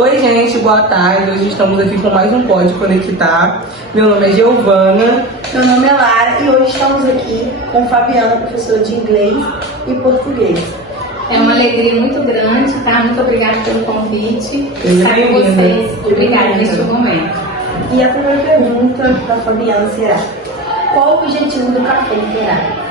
Oi gente, boa tarde. Hoje estamos aqui com mais um Pode Conectar. Meu nome é Giovana. Meu nome é Lara e hoje estamos aqui com Fabiana, professora de inglês e português. É uma alegria muito grande, tá? Muito obrigada pelo convite. Estar com vocês. Obrigada neste momento. E a primeira pergunta para Fabiana será: qual o objetivo do café literário?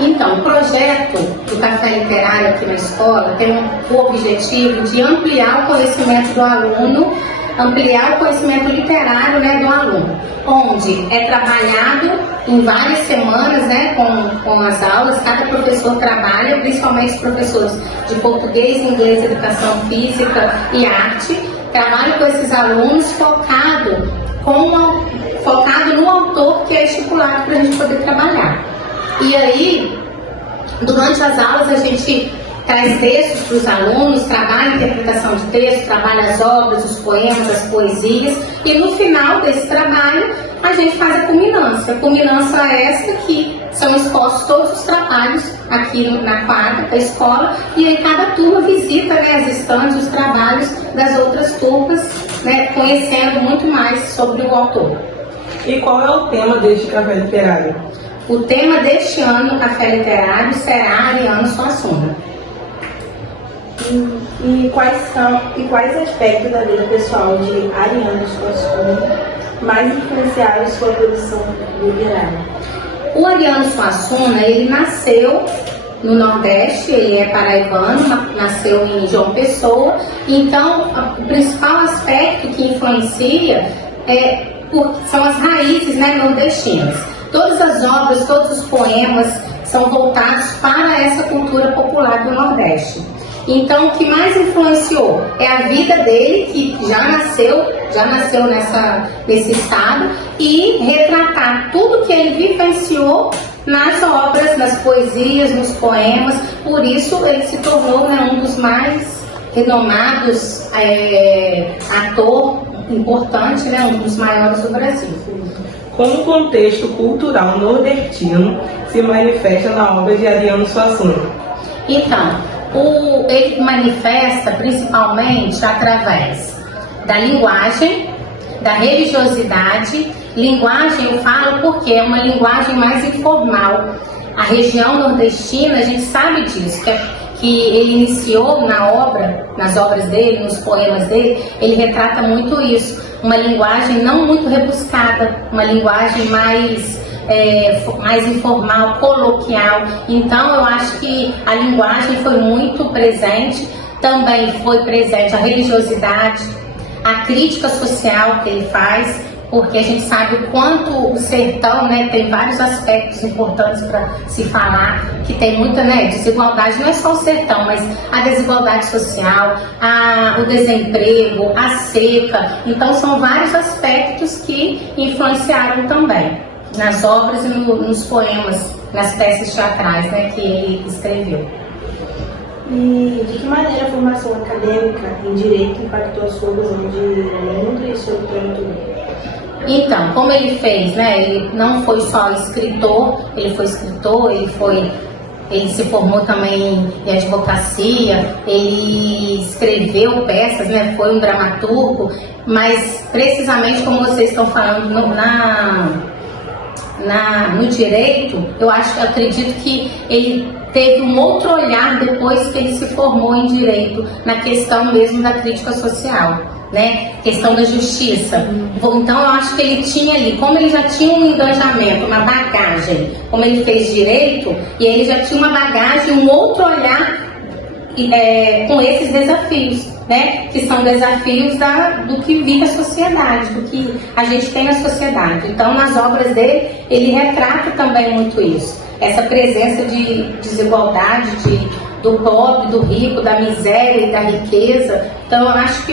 Então, o projeto do Café Literário aqui na escola tem o objetivo de ampliar o conhecimento do aluno, ampliar o conhecimento literário, né, do aluno, onde é trabalhado em várias semanas, né, com as aulas. Cada professor trabalha, principalmente os professores de português, inglês, educação física e arte, trabalham com esses alunos focado no autor que é estipulado para a gente poder trabalhar. E aí, durante as aulas, a gente traz textos para os alunos, trabalha a interpretação de texto, trabalha as obras, os poemas, as poesias, e no final desse trabalho, a gente faz a culminância. A culminância é essa que são expostos todos os trabalhos aqui na quadra da escola, e aí cada turma visita, né, as estantes, os trabalhos das outras turmas, né, conhecendo muito mais sobre o autor. E qual é o tema deste Café Literário? O tema deste ano do Café Literário será Ariano Suassuna. E quais aspectos da vida pessoal de Ariano Suassuna mais influenciaram sua produção literária? O Ariano Suassuna, ele nasceu no Nordeste, ele é paraibano, nasceu em João Pessoa. Então, o principal aspecto que influencia são as raízes, né, nordestinas. Todas as obras, todos os poemas são voltados para essa cultura popular do Nordeste. Então, o que mais influenciou é a vida dele, que já nasceu nesse estado, e retratar tudo que ele vivenciou nas obras, nas poesias, nos poemas. Por isso, ele se tornou, né, um dos mais renomados ator importante, né, um dos maiores do Brasil. Como o contexto cultural nordestino se manifesta na obra de Ariano Suassuna? Então, ele manifesta principalmente através da linguagem, da religiosidade. Linguagem eu falo porque é uma linguagem mais informal. A região nordestina, a gente sabe disso, que ele iniciou nas obras dele, nos poemas dele, ele retrata muito isso. Uma linguagem não muito rebuscada, uma linguagem mais informal, coloquial. Então, eu acho que a linguagem foi muito presente. Também foi presente a religiosidade, a crítica social que ele faz, porque a gente sabe o quanto o sertão, né, tem vários aspectos importantes para se falar, que tem muita, né, desigualdade. Não é só o sertão, mas a desigualdade social, o desemprego, a seca. Então, são vários aspectos que influenciaram também nas obras e nos poemas, nas peças teatrais, né, que ele escreveu. E de que maneira a formação acadêmica em Direito impactou a sua visão de mundo e sua literatura? Então, como ele fez, né, ele não foi só escritor, ele se formou também em advocacia, ele escreveu peças, né, foi um dramaturgo, mas precisamente como vocês estão falando no direito, eu acredito que ele teve um outro olhar depois que ele se formou em direito, na questão mesmo da crítica social, né? Questão da justiça. Então eu acho que ele tinha ali, como ele já tinha um engajamento, uma bagagem, como ele fez direito, e ele já tinha uma bagagem, um outro olhar com esses desafios, né? Que são desafios do que vive a sociedade, do que a gente tem na sociedade. Então, nas obras dele, ele retrata também muito isso. Essa presença de desigualdade, do pobre, do rico, da miséria e da riqueza. Então, eu acho que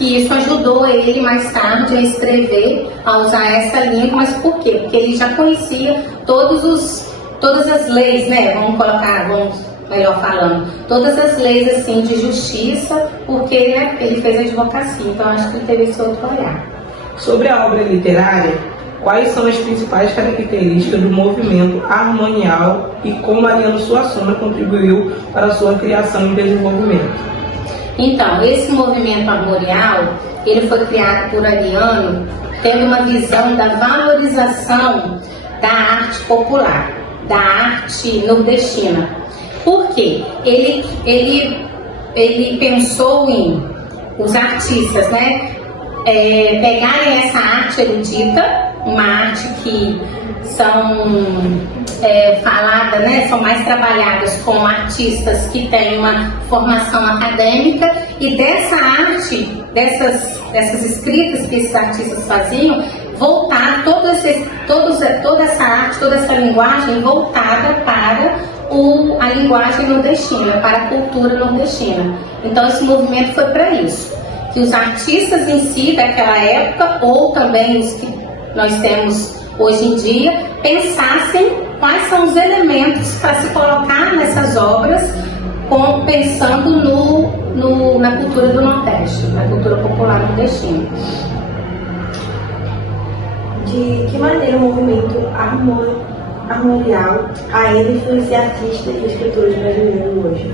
isso ajudou ele mais tarde a escrever, a usar essa língua. Mas por quê? Porque ele já conhecia todas as leis, né? Melhor falando, todas as leis assim de justiça, porque, né, ele fez advocacia, então acho que ele teve esse outro olhar. Sobre a obra literária, quais são as principais características do movimento harmonial e como Ariano Suassuna contribuiu para a sua criação e desenvolvimento? Então, esse movimento armorial, ele foi criado por Ariano, tendo uma visão da valorização da arte popular, da arte nordestina. Por quê? Ele pensou em os artistas, né, pegarem essa arte erudita, uma arte que falada, né, são mais trabalhadas com artistas que têm uma formação acadêmica, e dessa arte, dessas escritas que esses artistas faziam, voltar toda essa arte, toda essa linguagem voltada para a linguagem nordestina, para a cultura nordestina. Então esse movimento foi para isso, que os artistas em si daquela época, ou também os que nós temos hoje em dia, pensassem quais são os elementos para se colocar nessas obras, pensando na cultura do Nordeste, na cultura popular nordestina. De que maneira o movimento armorial ainda influencia artistas e escritores brasileiros hoje?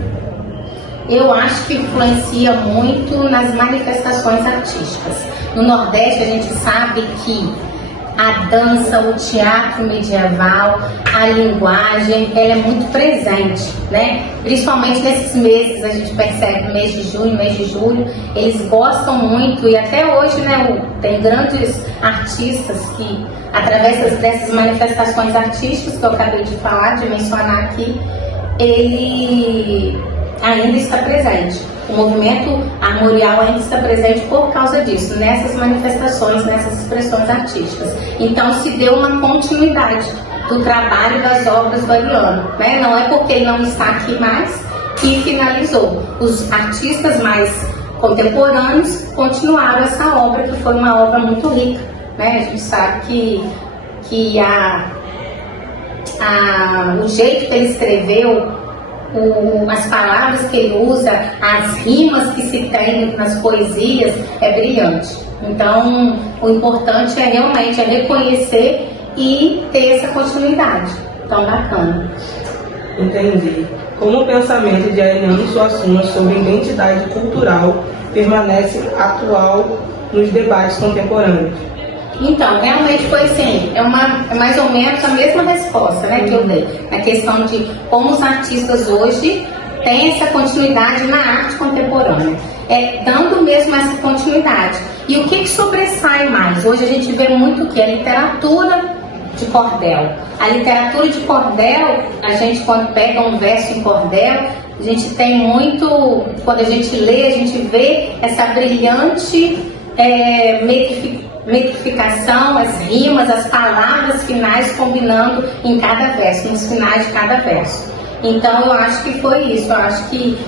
Eu acho que influencia muito nas manifestações artísticas. No Nordeste a gente sabe que a dança, o teatro medieval, a linguagem, ela é muito presente, né? Principalmente nesses meses, a gente percebe mês de junho, mês de julho, eles gostam muito, e até hoje, né, tem grandes artistas que, através dessas manifestações artísticas que eu acabei de falar, de mencionar aqui, ele ainda está presente. O movimento armorial ainda está presente por causa disso, nessas manifestações, nessas expressões artísticas. Então se deu uma continuidade do trabalho das obras do Ariano, né? Não é porque ele não está aqui mais que finalizou. Os artistas mais contemporâneos continuaram essa obra, que foi uma obra muito rica, né? A gente sabe que o jeito que ele escreveu, as palavras que ele usa, as rimas que se tem nas poesias, é brilhante. Então, o importante é realmente reconhecer e ter essa continuidade tão bacana. Entendi. Como o pensamento de Ariano Suassuna sobre identidade cultural permanece atual nos debates contemporâneos? Então, realmente foi assim, é mais ou menos a mesma resposta, né, que eu dei, na questão de como os artistas hoje têm essa continuidade na arte contemporânea, dando mesmo essa continuidade. E o que sobressai mais? Hoje a gente vê muito o que? A literatura de cordel. A literatura de cordel, a gente quando pega um verso em cordel, a gente tem muito, quando a gente lê, a gente vê essa brilhante metrificação, as rimas, as palavras finais combinando em cada verso, nos finais de cada verso. Então eu acho que foi isso, eu acho que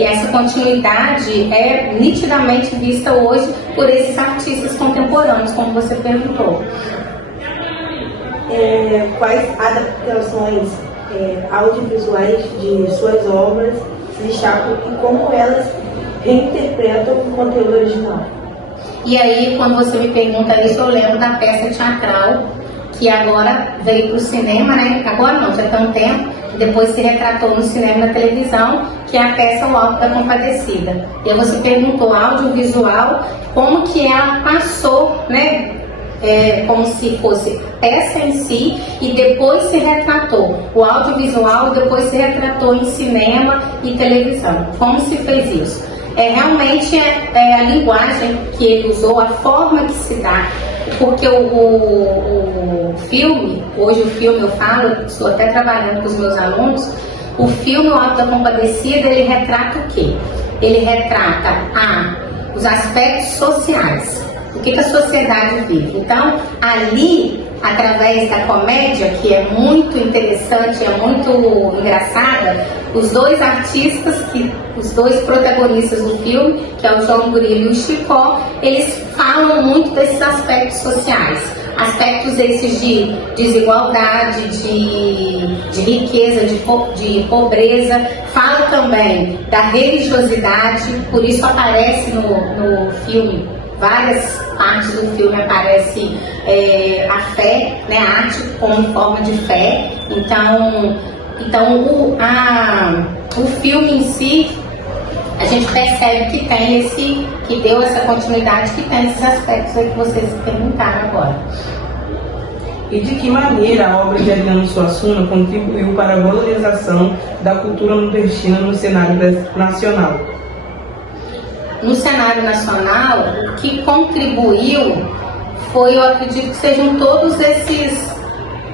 essa continuidade é nitidamente vista hoje por esses artistas contemporâneos, como você perguntou. Quais adaptações audiovisuais de suas obras se destacam e como elas reinterpretam o conteúdo original? E aí, quando você me pergunta isso, eu lembro da peça teatral, que agora veio para o cinema, né? Agora não, já tem um tempo, depois se retratou no cinema e na televisão, que é a peça O Auto da Compadecida. E aí você perguntou, audiovisual, como que ela passou, né? Como se fosse peça em si, e depois se retratou. O audiovisual depois se retratou em cinema e televisão. Como se fez isso? Realmente a linguagem que ele usou, a forma que se dá, porque o filme, hoje o filme eu falo, estou até trabalhando com os meus alunos, o filme O Auto da Compadecida, ele retrata o quê? Ele retrata os aspectos sociais, o que a sociedade vive. Então, ali, através da comédia, que é muito interessante, é muito engraçada, os dois artistas, os dois protagonistas do filme, que é o João Grilo e o Chicó, eles falam muito desses aspectos sociais. Aspectos esses de desigualdade, de riqueza, de pobreza. Fala também da religiosidade, por isso aparece no filme, várias partes do filme aparece a fé, né, a arte como forma de fé. Então o filme em si, a gente percebe que tem que deu essa continuidade, que tem esses aspectos aí que vocês perguntaram agora. E de que maneira a obra de Ariano Suassuna contribuiu para a valorização da cultura nordestina no cenário nacional? No cenário nacional, o que contribuiu foi, eu acredito que sejam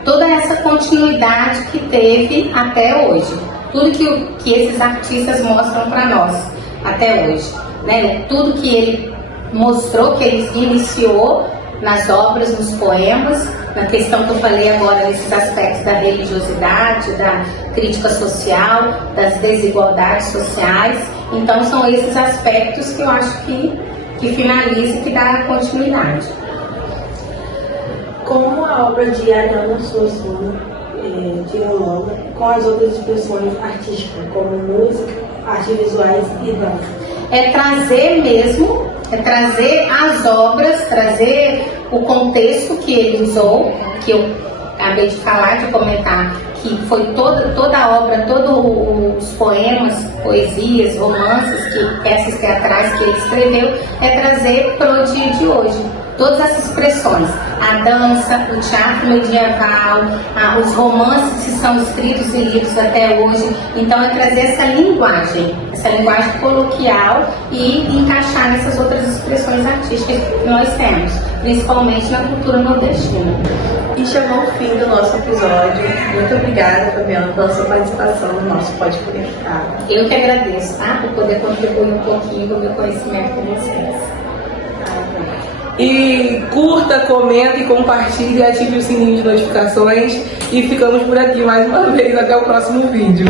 toda essa continuidade que teve até hoje. Tudo que esses artistas mostram para nós até hoje, né? Tudo que ele mostrou, que ele iniciou nas obras, nos poemas, na questão que eu falei agora, nesses aspectos da religiosidade, da crítica social, das desigualdades sociais. Então são esses aspectos que eu acho que finaliza e que dá continuidade. Como a obra de Ariano Suassuna dialoga com as outras expressões artísticas, como música, artes visuais e dança? É trazer mesmo, é trazer as obras, trazer o contexto que ele usou, que eu acabei de falar, de comentar, que foi toda a obra, todos os poemas, poesias, romances, peças teatrais que ele escreveu, é trazer para o dia de hoje. Todas essas expressões, a dança, o teatro medieval, os romances que são escritos e lidos até hoje. Então é trazer essa linguagem coloquial e encaixar nessas outras expressões artísticas que nós temos, principalmente na cultura nordestina. E chegou o fim do nosso episódio. Muito obrigada, Fabiana, pela sua participação no nosso Pode Conectar. Eu que agradeço, tá? Por poder contribuir um pouquinho com o meu conhecimento com vocês. E curta, comenta e compartilhe, ative o sininho de notificações e ficamos por aqui mais uma vez. Até o próximo vídeo.